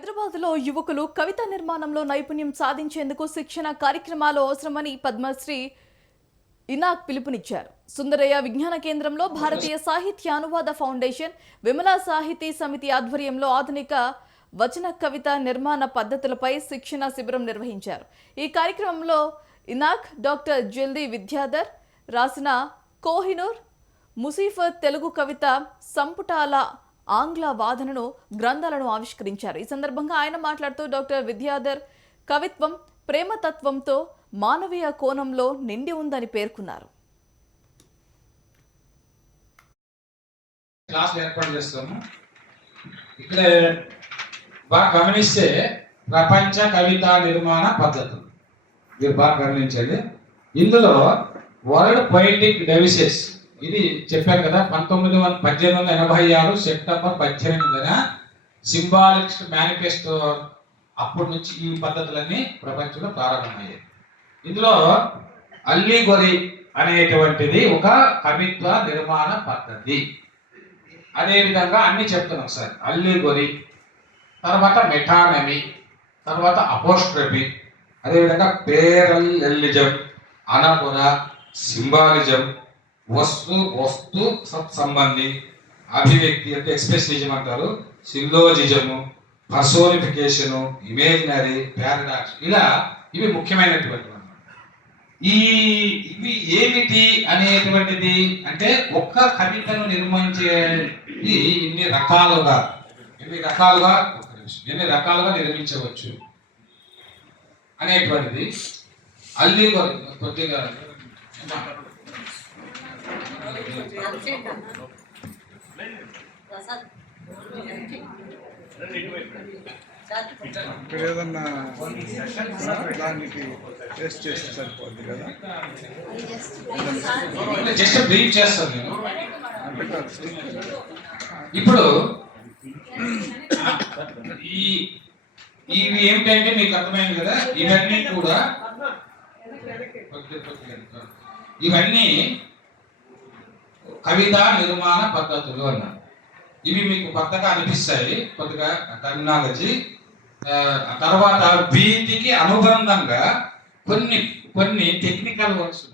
హైదరాబాద్లో యువకులు కవిత నిర్మాణంలో నైపుణ్యం సాధించేందుకు శిక్షణ కార్యక్రమాలు అవసరమని పద్మశ్రీ ఇనాక్ పిలుపునిచ్చారు. సుందరయ్య విజ్ఞాన కేంద్రంలో భారతీయ సాహిత్య అనువాద ఫౌండేషన్ విమలా సాహితీ సమితి ఆధ్వర్యంలో ఆధునిక వచన కవిత నిర్మాణ పద్ధతులపై శిక్షణ శిబిరం నిర్వహించారు. ఈ కార్యక్రమంలో ఇనాక్ డాక్టర్ జల్దీ విద్యాధర్ రాసిన కోహినూర్ ముసీఫర్ తెలుగు కవిత సంపుటాల ఆంగ్ల వాదనను గ్రంథాలను ఆవిష్కరించారు. ఈ సందర్భంగా ఆయన మాట్లాడుతూ డాక్టర్ విద్యాధర్ కవిత్వం ప్రేమతత్వంతో మానవీయ కోణంలో నిండి ఉందని పేర్కొన్నారు. క్లాసులు ఏర్పాటు చేస్తాము ఇక్కడ బాగా గమనిస్తే ప్రపంచ కవిత నిర్మాణ పద్ధతి. మీరు బాగా గమనించండి. ఇందులో వరల్డ్ పోయిటిక్ డెవిసెస్ ఇది చెప్పారు కదా పంతొమ్మిది వందల పద్దెనిమిది వందల ఎనభై ఆరు సెప్టెంబర్ పద్దెనిమిదిన సింబాలిస్ట్ మేనిఫెస్టో అప్పటి నుంచి ఈ పద్ధతులన్నీ ప్రపంచంలో ప్రారంభమయ్యాయి. ఇందులో అల్లిగొరి అనేటువంటిది ఒక కవిత్వ నిర్మాణ పద్ధతి. అదేవిధంగా అన్ని చెప్తున్నాం సార్. అల్లిగొరి తర్వాత మెటానమీ తర్వాత అపోస్ట్రఫీ అదేవిధంగా పేరల్లెల్లిజం అనపుర సింబాలిజం వస్తు వస్తు సత్సంబంధి. అభివ్యక్తి అంటే ఎక్స్ప్రెషనిజం అంటారు. Syllogism personification imaginary paradox. ఇలా ఇవి ముఖ్యమైనటువంటి ఈ ఇవి ఏమిటి అనేటువంటిది అంటే ఒక్క కవితను నిర్మించేది ఇన్ని రకాలుగా ఎన్ని రకాలుగా నిమిషం, ఎన్ని రకాలుగా నిర్మించవచ్చు అనేటువంటిది. అల్లి కొద్దిగా ఇక్కడ ఏదన్నా దానికి టేస్ట్ చేస్తే సరిపోద్ది కదా? జస్ట్ బ్రీఫ్ చేస్తాను నేను. ఇప్పుడు ఈ ఇవి ఏమిటంటే మీకు అర్థమైంది కదా? ఇవన్నీ కూడా ఇవన్నీ కవిత నిర్మాణ పద్ధతులు అన్నారు ఇవి మీకు కొత్తగా అనిపిస్తాయి. కొద్దిగా టెక్నాలజీ తర్వాత వీటికి అనుబంధంగా కొన్ని కొన్ని టెక్నికల్ వర్క్స్